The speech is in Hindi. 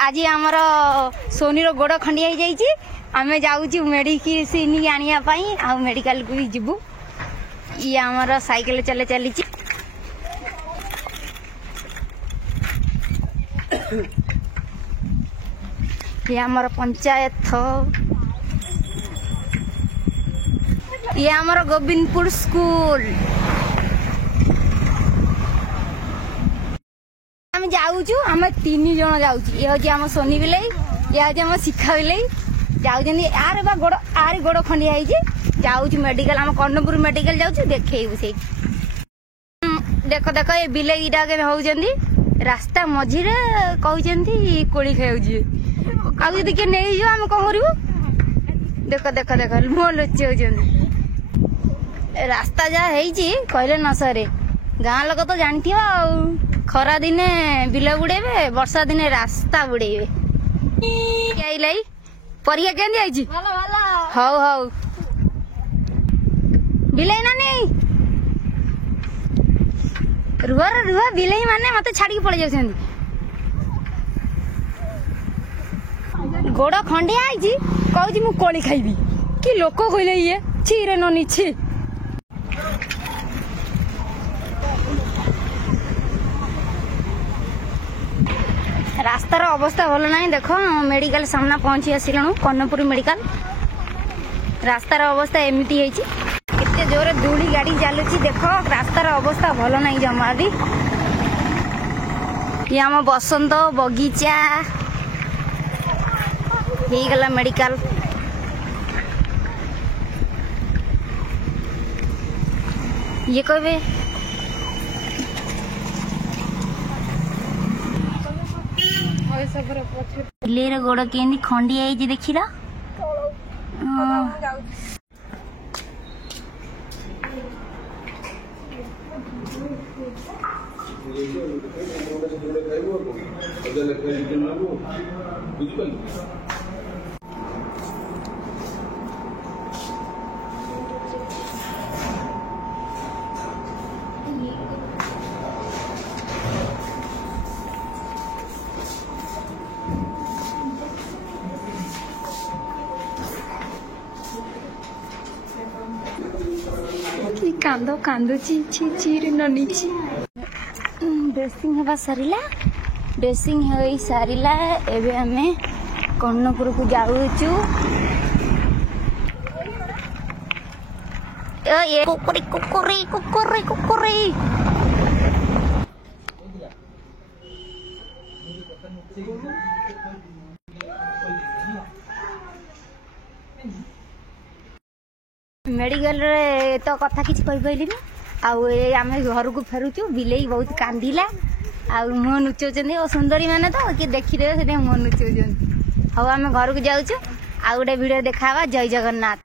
आज आमर सोनी रो गोड़ खंडिया हो जाइए आम जाऊँ मेडिसिन आने आ मेडिकल को भी जीवु ये आमर साइकिल चले चली ये आमर पंचायत ये आमर गोविंदपुर स्कूल आम जाऊँ आम 3 जन जाऊँ ये हूँ आम सोनी बिलाई ये हूँ आम शिखा बिलाई जाऊँ यार बा गोड़ आर गोड़ खंडिया जाऊँ मेडिकल आम कर्णपुर मेडिकल जाऊँ देखु से देख देख ये बिलाई टा होती रास्ता मझीरे कहते कोड़ी खाऊ यदि किए नहीं जाओ आम कौन करूँ देख देख देख मुह लुचि होती रास्ता जहाँ कहले न सरे गाँ लोक तो जानथियो खरा दिने बिल बुड़ेबे वर्षा दिने रास्ता बुड़ेबे परिया केंदी आइची हौ हौ बिलाई नानी रुआ रुआ बिलाई माने मते छाड़ी के पड़ जाउछन गोड़ खंडिया आइची कहूची मु कोली खाइबी कि लोक कहले ये छी रे ननी छी रास्तार अवस्था भल ना देख मेडिकल सामना पहुंची आसिलु कर्णपुर मेडिकल रास्तार अवस्था एमती केते जोरे धूली गाड़ी चलुची देख रास्तार अवस्था भल ना जमा भी ये आम बसंत बगीचा हो गला मेडिकल ये कहबे बिलेर गोड़ केंदी खंडिया है देखी रा कांदो कांदो ची ननी ड्रेसिंग हवा सारिला ड्रेसिंग हो सारिला एबे हमें कर्णपुर को जाऊचु ये कुकुरी कुकुरी कुकुरी कुकुरी मेडिकल रे तो कथा किसी कहि पाइलिनी आम घर को फेरुचु बिलेई बहुत कांदिला आ मुह नुचौଛନ୍ତି ओ सुंदरी माने तो कि देखिदेवे से मुह नुचौଛନ୍ତି हौ आम घर को जाऊँ आ गोटे वीडियो देखा जय जगन्नाथ।